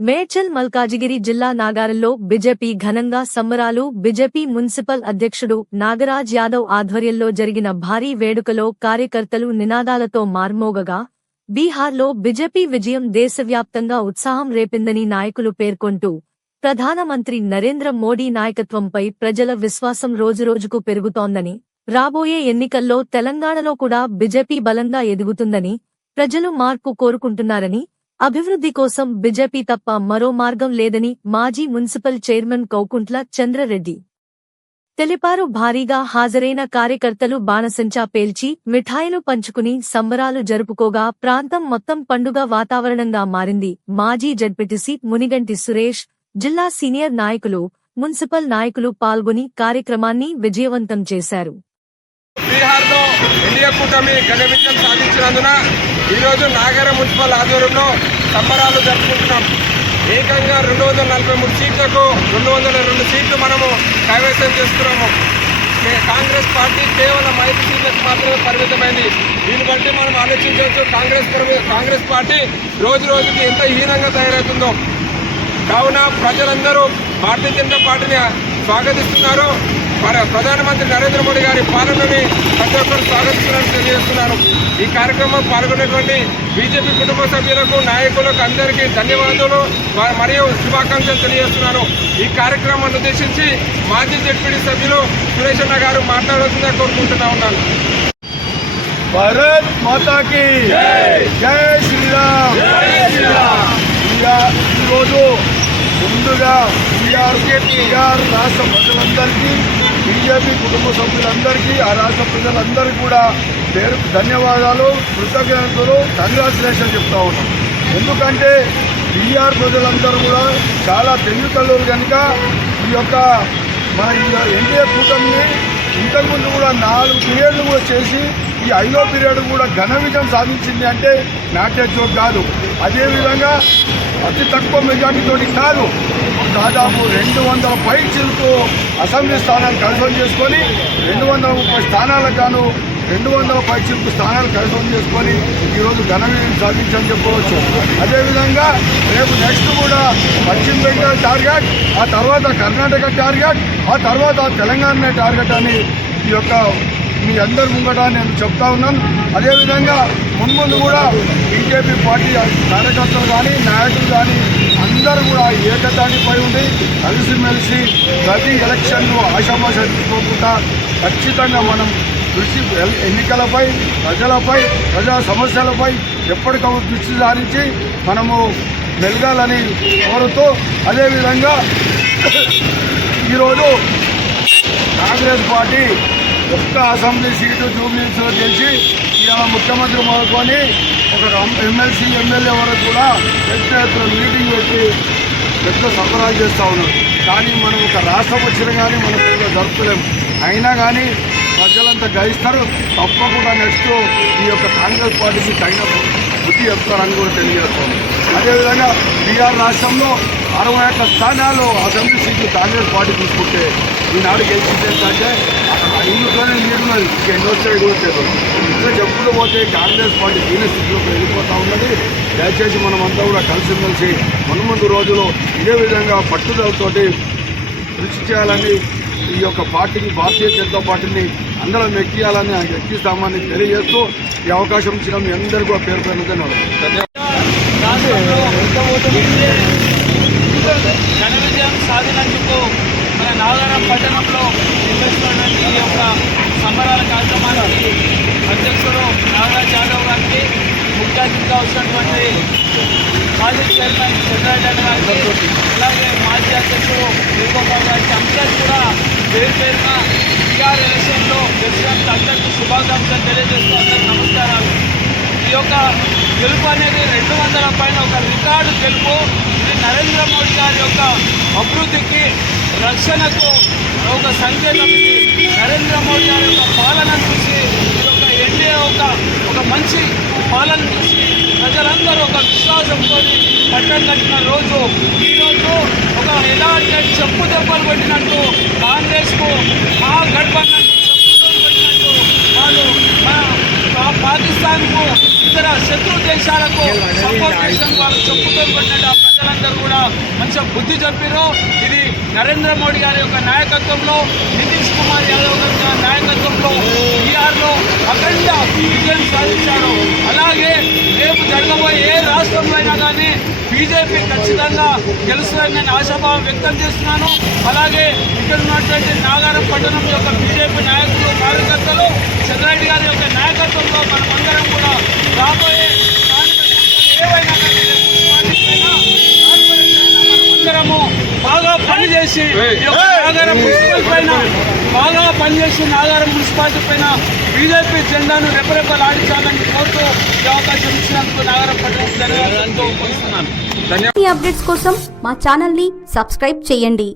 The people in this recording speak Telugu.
మేడ్చల్ మల్కాజిగిరి జిల్లా నాగారంలో బీజేపీ ఘనంగా సంబరాలు బీజేపీ మున్సిపల్ అధ్యక్షుడు నాగరాజ్ యాదవ్ ఆధ్వర్యంలో జరిగిన భారీ వేడుకలో కార్యకర్తలు నినాదాలతో మార్మోగగా బీహార్లో బీజేపీ విజయం దేశవ్యాప్తంగా ఉత్సాహం రేపిందని నాయకులు పేర్కొంటూ ప్రధానమంత్రి నరేంద్ర మోడీ నాయకత్వంపై ప్రజల విశ్వాసం రోజురోజుకు పెరుగుతోందని రాబోయే ఎన్నికల్లో తెలంగాణలో కూడా బీజేపీ బలంగా ఎదుగుతుందని ప్రజలు మార్పు కోరుకుంటున్నారని అభివృద్ధి కోసం బీజేపీ తప్ప మరో మార్గం లేదని మాజీ మున్సిపల్ చైర్మన్ కౌకుంట్ల చంద్రరెడ్డి. తెలిపారు భారీగా హాజరైన కార్యకర్తలు బాణసంచా పేల్చి మిఠాయిలు పంచుకుని సంబరాలు జరుపుకోగా ప్రాంతం మొత్తం పండుగ వాతావరణంగా మారింది. మాజీ జడ్పీటీసీ మునిగంటి సురేష్ జిల్లా సీనియర్ నాయకులు మున్సిపల్ నాయకులు పాల్గొని కార్యక్రమాన్ని విజయవంతం చేశారు. బీహార్లో ఎన్డీఏ కూటమి ఘన విజయం సాధించినందున ఈరోజు నాగర మున్సిపల్ ఆధ్వర్యంలో సంబరాలు జరుపుకుంటున్నాం. ఏకంగా రెండు వందల నలభై మూడు సీట్లకు రెండు వందల రెండు సీట్లు మనము కైవసం చేస్తున్నాము. కాంగ్రెస్ పార్టీ కేవలం ఐదు సీట్లకు మాత్రమే పరిమితమైంది. దీన్ని బట్టి మనం ఆలోచించవచ్చు కాంగ్రెస్ కాంగ్రెస్ పార్టీ రోజు రోజుకి ఎంత హీనంగా తయారవుతుందో. కావున ప్రజలందరూ భారతీయ జనతా పార్టీని స్వాగతిస్తున్నారు. మన ప్రధానమంత్రి నరేంద్ర మోడీ గారి పాలనని ప్రతి ఒక్కరు స్వాగతిస్తున్నారని తెలియజేస్తున్నాను. ఈ కార్యక్రమం పాల్గొనేటువంటి బీజేపీ కుటుంబ సభ్యులకు నాయకులకు అందరికీ ధన్యవాదాలు మరియు శుభాకాంక్షలు తెలియజేస్తున్నాను. ఈ కార్యక్రమాన్ని ఉద్దేశించి మాజీ జడ్పీడీ సభ్యులు సురేష్ అన్న గారు మాట్లాడాల్సిందని కోరుకుంటున్నా ఉన్నాను. భారత్ మాతాకి జై! శ్రీరామ్! ఈరోజు ముందుగా బీఆర్ రాష్ట్ర ప్రజలందరికీ బీజేపీ కుటుంబ సభ్యులందరికీ ఆ రాష్ట్ర ప్రజలందరికీ కూడా పేరు ధన్యవాదాలు కృతజ్ఞతలు కంగ్రాచులేషన్ చెప్తా ఉన్నాం. ఎందుకంటే బీఆర్ ప్రజలందరూ కూడా చాలా తెలివితల్లులు కనుక ఈ యొక్క మన ఈ ఎన్డీఏ కూటమిని ఇంతకుముందు కూడా నాలుగు పీరియడ్లు కూడా చేసి ఈ ఐదో పీరియడ్ కూడా ఘన విజయం సాధించింది అంటే నాట్య జోక్ కాదు. అదేవిధంగా అతి తక్కువ మెజార్టీతోటి కాదు దాదాపు రెండు వందల పై చిలుకు అసెంబ్లీ స్థానాలు కైవసం చేసుకొని రెండు వందల ముప్పై స్థానాలకు గాను రెండు వందల పై చిలుకు స్థానాలు కన్ఫర్మ్ చేసుకొని ఈరోజు ఘన విజయం సాధించని చెప్పవచ్చు అదేవిధంగా రేపు నెక్స్ట్ కూడా పశ్చిమ బెంగాల్ టార్గెట్ ఆ తర్వాత కర్ణాటక టార్గెట్ ఆ తర్వాత తెలంగాణ టార్గెట్ అని ఈ యొక్క మీ అందరి ముంగట నేను చెప్తా ఉన్నాను. అదేవిధంగా మున్ముందు కూడా బీజేపీ పార్టీ కార్యకర్తలు కానీ నాయకులు కానీ అందరూ కూడా ఏకతాటిపై ఉండి కలిసిమెలిసి ప్రతి ఎలక్షన్ను ఆశామాష తీసుకోకుండా ఖచ్చితంగా మనం దృష్టి ఎన్నికలపై ప్రజలపై ప్రజా సమస్యలపై ఎప్పటికప్పుడు దృష్టి సారించి మనము మెలగాలని కోరుతూ అదేవిధంగా ఈరోజు కాంగ్రెస్ పార్టీ ఒక్క అసెంబ్లీ సీటు జూబ్లీస్లో గెలిచి ఇవాళ ముఖ్యమంత్రి మొదలుకొని ఒక ఎమ్మెల్సీ ఎమ్మెల్యే వరకు కూడా పెద్ద ఎత్తున మీటింగ్ పెట్టి పెద్ద సంబరాలు చేస్తూ ఉన్నారు. కానీ మనం ఒక రాష్ట్రం వచ్చినా కానీ మనం పెద్ద జరుపుకోలేము అయినా కానీ ప్రజలంతా గ్రహిస్తారు తప్పకుండా నెక్స్ట్ ఈ యొక్క కాంగ్రెస్ పార్టీకి తగిన బుద్ధి చెప్తారని కూడా తెలియజేస్తాను అదేవిధంగా బీహార్ రాష్ట్రంలో అరవై ఒక్క స్థానాలు అసెంబ్లీ సీట్లు కాంగ్రెస్ పార్టీ తీసుకుంటే ఈనాడు గెలిచింది ఏంటంటే ఇందులోనే నీరున్నది ఎన్నో సైడ్ కూడా ఇంకా చెప్పుకుంటూ పోతే కాంగ్రెస్ పార్టీ దీన స్థితిలోకి వెళ్ళిపోతూ ఉన్నది. దయచేసి మనమంతా కూడా కలిసిమెలిసి ముందు రోజుల్లో ఇదే విధంగా పట్టుదలతోటి కృషి చేయాలని ఈ యొక్క పార్టీని భారతీయ జనతా పార్టీని అందరం ఎక్కియాలని ఎక్కిస్తామని తెలియజేస్తూ ఈ అవకాశం ఇచ్చిన మీ అందరికీ కూడా పేరు పేరు ధన్యవాదాలు. మన నాగారం పట్టణంలో నిర్వహిస్తున్నటువంటి ఈ యొక్క సంబరాల కార్యక్రమానికి అధ్యక్షుడు నాగరాజ్ యాదవ్ గారికి ముఖ్య అతిథిగా వచ్చినటువంటి మాజీ చైర్మన్ చంద్రారెడ్డి గారికి అలాగే మాజీ అధ్యక్షుడు వేణుగోపాల్ గారికి అందరికీ కూడా పేరు పేరున బీఆర్ ఎలక్షన్లో గెలిచినందుకు అందరికీ శుభాకాంక్షలు తెలియజేస్తూ అందరికీ నమస్కారాలు. ఈ యొక్క గెలుపు అనేది రెండు వందల పైన ఒక రికార్డు గెలుపు. ఇది నరేంద్ర మోడీ గారి యొక్క అభివృద్ధికి రక్షణకు ఒక సంకేతం ఇది నరేంద్ర మోడీ గారి యొక్క పాలన చూసి ఒక యొక్క ఎన్డీఏ ఒక ఒక మంచి పాలన చూసి ప్రజలందరూ ఒక విశ్వాసంతో పట్టం కట్టిన రోజు ఈరోజు ఒక ఎలాంటి చెప్పు దెబ్బలు కొట్టినట్టు కాంగ్రెస్కు ఆ చెప్పు దెబ్బ పెట్టినట్టు వాళ్ళు పాకిస్తాన్కు శత్రు దేశాలకు సపోర్ట్ చేసిన వాళ్ళు చెప్పుకొని కొట్టినట్టు ఆ ప్రజలందరూ కూడా మంచిగా బుద్ధి చెప్పారు ఇది నరేంద్ర మోడీ గారి యొక్క నాయకత్వంలో నితీష్ కుమార్ యాదవ్ గారి యొక్క నాయకత్వంలో బీహార్లో అఖండ విజయం సాధించారు అలాగే రేపు జరగబోయే ఏ రాష్ట్రంలో అయినా కానీ బీజేపీ ఖచ్చితంగా గెలుస్తుందని నేను ఆశాభావం వ్యక్తం చేస్తున్నాను. అలాగే ఇక్కడ ఉన్నటువంటి నాగారం పట్టణం యొక్క బీజేపీ నాయకులు కార్యకర్తలు చంద్రారెడ్డి గారి యొక్క నాయకత్వంలో మనమందరం కూడా రాబోయే ఏవైనా మనమందరము బాగా పనిచేసి నాగారం మున్సిపల్ పైన బాగా పనిచేసి నాగారం మున్సిపాలిటీ పైన బీజేపీ జెండాను రెపరెపలాడించాలని కోరుతూ ఈ అవకాశం ఇచ్చినందుకు నాగారం పట్టణం ధన్యవాదాలతో ధన్యవాదాలు. ఈ అప్డేట్స్ కోసం మా ఛానల్ని సబ్స్క్రైబ్ చేయండి.